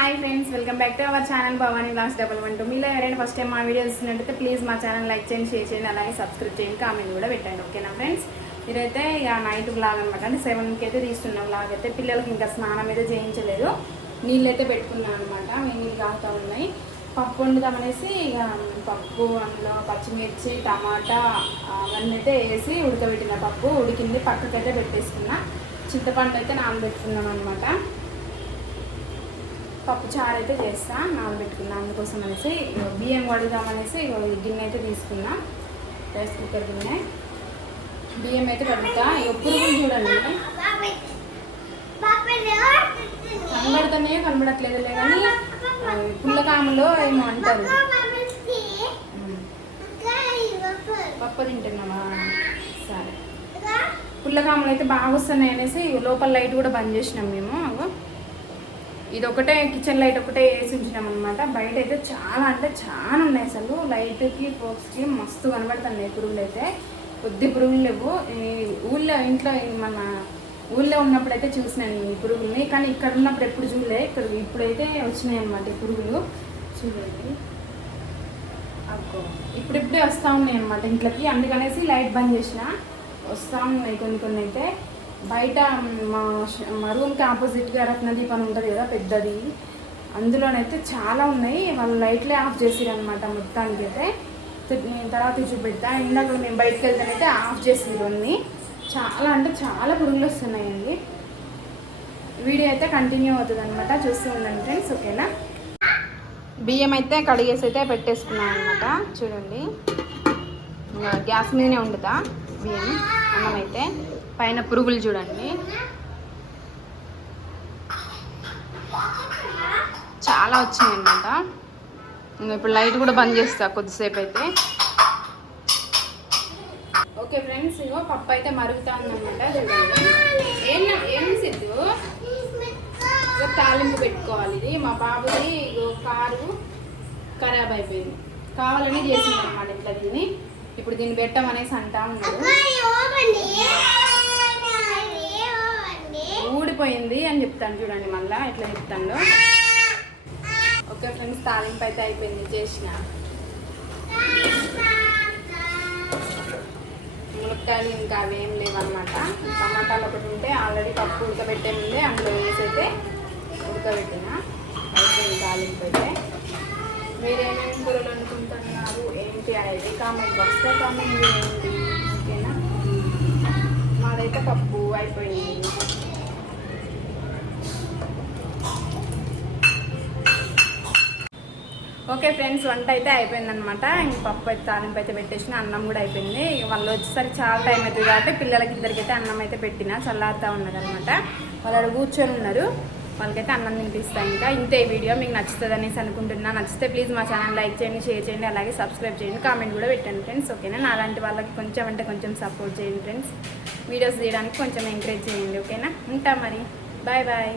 Hi friends welcome back to our channel Bhavani last double one two. మీలో ఎవరైనా first time మా video చూసినట్టయితే please మా channel like చేయండి షేర్ చేయండి అలాగే సబ్స్క్రైబ్ చేయండి కామెంట్ కూడా పెట్టండి. ఓకేనా ఫ్రెండ్స్ ఇదైతే ఇక నైట్ బ్లాగ్ అనమాట అంటే సెవెన్కి అయితే తీస్తున్నాం బ్లాగ్ అయితే పిల్లలకి ఇంకా స్నానం అయితే చేయించలేదు. నీళ్ళు అయితే పెట్టుకున్నాను అనమాట నీళ్ళు కాగుతూ ఉన్నాయి. పప్పు వండుదామనేసి ఇక పప్పు అందులో పచ్చిమిర్చి టమాటా అవన్నీ అయితే వేసి ఉడకబెట్టిన పప్పు ఉడికింది. పక్కకైతే పెట్టేసుకున్నా. చింతపండు అయితే నానబెట్టుకున్నాం అనమాట పప్పు చారు అయితే చేస్తా నానబెట్టుకున్నా. అందుకోసం అనేసి బియ్యం కడుగుదామనేసి గిన్నె అయితే తీసుకున్నా. రైస్ కుక్కర్ గిన్నె. బియ్యం అయితే కడుగుతా పురుగులు చూడండి. కనబడుతున్నాయో కనబడట్లేదులే కానీ పుల్లకామలో ఏమో అంటారు. పప్పు తింటున్నావా? సరే. పుల్లకామలు అయితే బాగా వస్తున్నాయి అనేసి లోపల లైట్ కూడా బంద్ చేసినాం మేము. అగో. ఇది ఒకటే కిచెన్ లైట్ ఒకటే వేసి ఉంచినాం అనమాట బయట అయితే చాలా అంటే చాలా ఉన్నాయి అసలు. లైట్కి ఫోక్స్కి మస్తు కనబడుతున్నాయి పురుగులు అయితే కొద్ది పురుగులు లేవు. ఊళ్ళో ఇంట్లో మన ఊళ్ళో ఉన్నప్పుడు అయితే చూసినాను ఈ పురుగుల్ని. కానీ ఇక్కడ ఉన్నప్పుడు ఎప్పుడు చూడలే. ఇక్కడ ఇప్పుడైతే వచ్చినాయి అనమాట ఈ పురుగులు. చూడండి. అక్కో ఇప్పుడిప్పుడే వస్తూ ఉన్నాయి అనమాట ఇంట్లోకి. అందుకనేసి లైట్ బంద్ చేసిన. వస్తూ ఉన్నాయి కొన్ని కొన్ని అయితే. బయట మా మా రూమ్కి ఆపోజిట్గా రత్నదీప్ అని ఉంటుంది కదా పెద్దది. అందులోనైతే చాలా ఉన్నాయి. వాళ్ళు లైట్లే ఆఫ్ చేసిరు అనమాట మొత్తానికి అయితే నేను తర్వాత చూపెడతా. ఇందాక మేము బయటకు వెళ్తానైతే ఆఫ్ చేసిరు అన్ని. చాలా అంటే చాలా పురుగులు వస్తున్నాయండి. వీడియో అయితే కంటిన్యూ అవుతుంది అనమాట చూస్తూ ఉండండి ఫ్రెండ్స్ ఓకేనా? బియ్యం అయితే కడిగేసి అయితే పెట్టేసుకున్నాను అనమాట చూడండి. గ్యాస్ మీదనే వండుతా బియ్యం అన్నం అయితే. పైన పురుగులు చూడండి. చాలా వచ్చినాయి అనమాట ఇప్పుడు లైట్ కూడా బంద్ చేస్తా కొద్దిసేపు అయితే ఓకే ఫ్రెండ్స్ ఇగో పప్పు అయితే మరుగుతా ఉందన్నమాట ఏం ఏం సిద్ధు? తాలింపు పెట్టుకోవాలి ఇది. మా బాబుది కారు ఖరాబ్ అయిపోయింది. కావాలని చేసింది అనమాట ఇట్లా దీన్ని. ఇప్పుడు దీన్ని పెట్టమనేసి అంటా ఉన్నాడు. అయిపోయింది అని చెప్తాను చూడండి మళ్ళీ ఎట్లా చెప్తాను. ఓకే ఫ్రెండ్స్ తాలింపు అయితే అయిపోయింది చేసిన. మునక్కాయలు ఇంకా అవేం లేవన్నమాట. టమాటాలు ఒకటి ఉంటే ఆల్రెడీ పప్పు ఉడకబెట్టే ముందే అందులో వేసి అయితే ఉడకబెట్టిన. అయిపోయింది తాలింపు అయితే. మీరేమేమి కూరలు అనుకుంటున్నారు? ఏంటి అనేది కామెంట్ బాక్స్లో కామెంట్ చేయండి. ఓకేనా? మాదైతే పప్పు అయిపోయింది. ఓకే ఫ్రెండ్స్ వంట అయితే అయిపోయిందనమాట ఇంక పప్పు అయితే తాలింపు అయితే పెట్టేసిన అన్నం కూడా అయిపోయింది. ఇక వాళ్ళు వచ్చేసరికి చాలా టైం అవుతుంది కాబట్టి పిల్లలకి ఇద్దరికైతే అన్నం అయితే పెట్టిన చల్లారుతా ఉన్నదనమాట వాళ్ళు కూర్చొని ఉన్నారు. వాళ్ళకైతే అన్నం తినిపిస్తాను ఇంకా. ఇంతే వీడియో మీకు నచ్చుతుంది అనేసి అనుకుంటున్నా. నచ్చితే ప్లీజ్ మా ఛానల్ లైక్ చేయండి షేర్ చేయండి అలాగే సబ్స్క్రైబ్ చేయండి కామెంట్ కూడా పెట్టండి ఫ్రెండ్స్ ఓకేనా? నా అలాంటి వాళ్ళకి కొంచెం అంటే కొంచెం సపోర్ట్ చేయండి ఫ్రెండ్స్. వీడియోస్ తీయడానికి కొంచెం ఎంకరేజ్ చేయండి ఓకేనా? ఉంటా మరి. Bye bye.